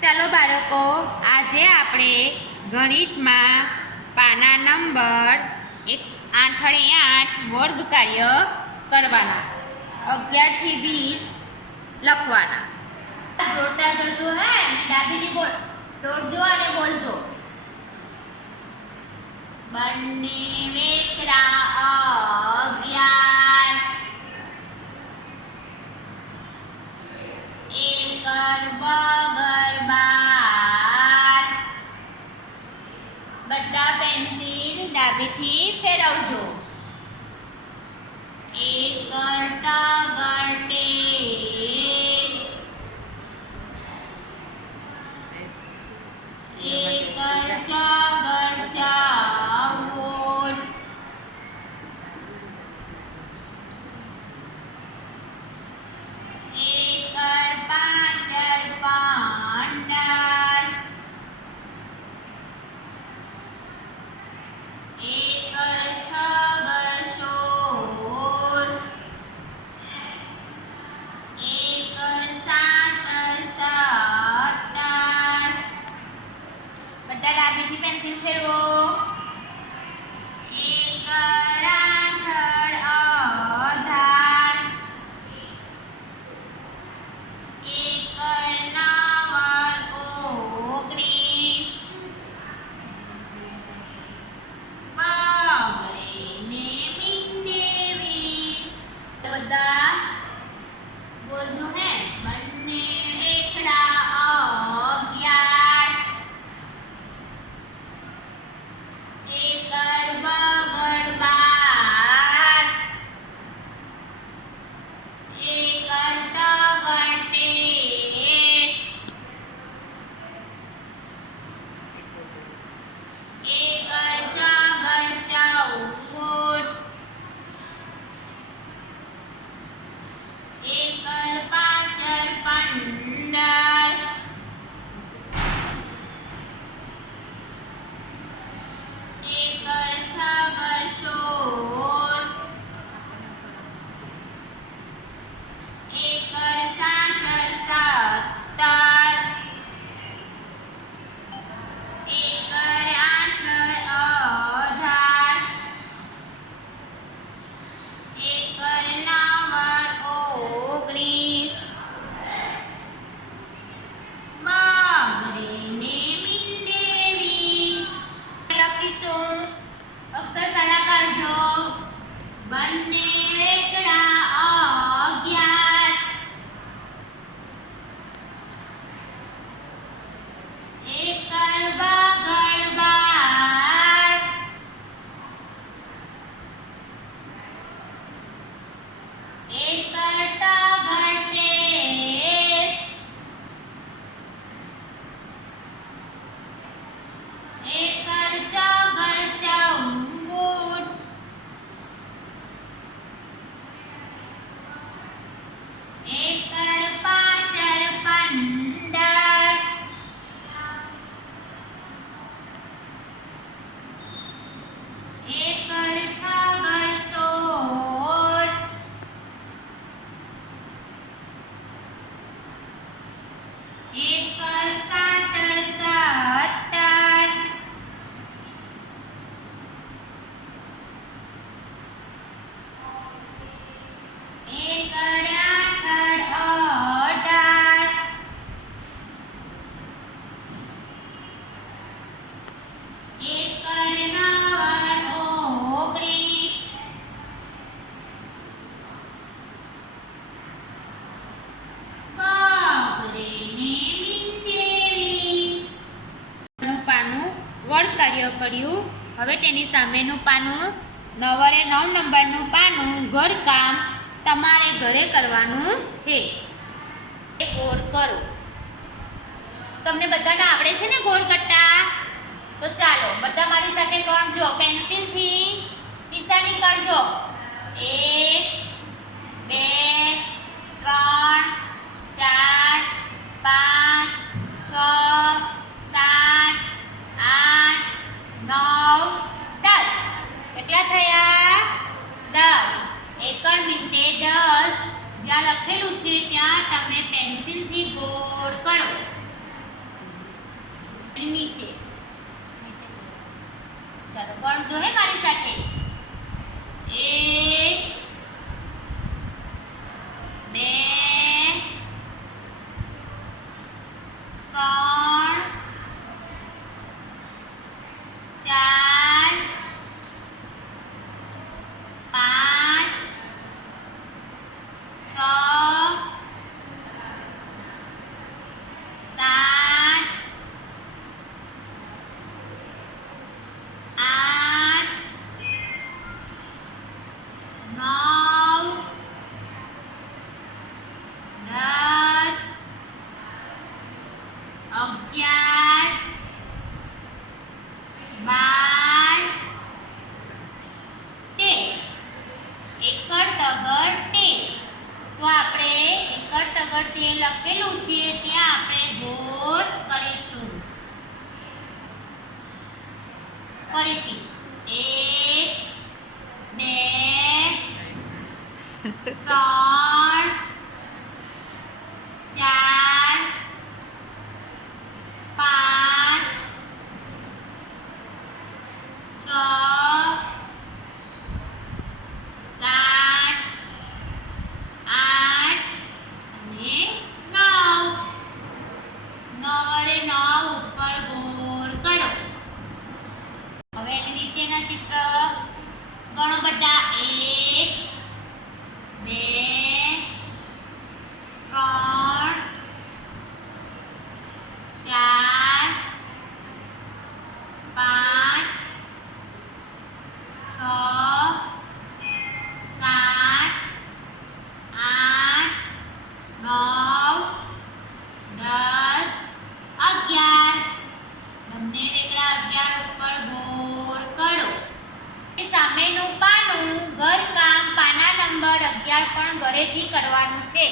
ચાલો બાળકો, આજે આપણે ગણિતમાં પાના નંબર 8 વર્ગ કાર્ય કરવાના, 11 થી 20 લખવાના. જોડતા જજો હે, અને ડાબીની બોલ દોડજો અને બોલજો. બંને વેકરા 11 એકર બગર 12. બધા પેન્સિલ ડાબીથી ફેરવજો. એકર ટગર 13. એકર ચગર 14. એકર પાંચર 15. એકર છગર 16. એકર સાતર 17. બધા ડાબીથી પેન્સિલ ફેરવો. એકર આઠર 18. એકર નવર 19. બગડે ને મીંડે 20. બધા બોલજો હે. બંને એકડા 11. એકર બગડ 12. એકર ટગર 13. એકર ચગર 14. એકર પાંચર 15. એકર છગર 16. એકર સાતર 17. એકર આઠર 18. એકર નવર 19. બગડે ને મીંડે 20. લખીશું. અક્ષર સારા કરજો. બંને વેકડા 11. એકર બગડ 12. એકર ટગર 13. એકર ચગર 14. એકર પાંચર 15. એકર છગર 16. એકર સાતર 17. એકર આઠર 18. એકર નવર 19. બગડે ને મીંડે 20. નું પાનું વર્ગ કાર્ય કર્યું. હવે તેની સામેનું પાનું 9 નંબરનું પાનું ઘરકામ તમારે ઘરે કરવાનું છે. ગોળ કરો. તમને બધાને આવડે છે ને ગોળ કરતા? તો ચાલો બધા મારી સાથે ગણજો. પેન્સિલથી નિશાની કરજો. 1 2 3 4 5 6 7 8 9 10. કેટલા થયા? 10. એકર મિનિટે 10. જ્યાં લખેલું છે ત્યાં તમે પેન્સિલથી ગોળ કરો. બધા 1 2 3 4 5 6 7 8 9 10 11 બંને રેખા 11 ઉપર ગોળ કરો. સામેનું પાનું ઘરકામ પાના નંબર 11 પણ ઘરેથી કરવાનું છે.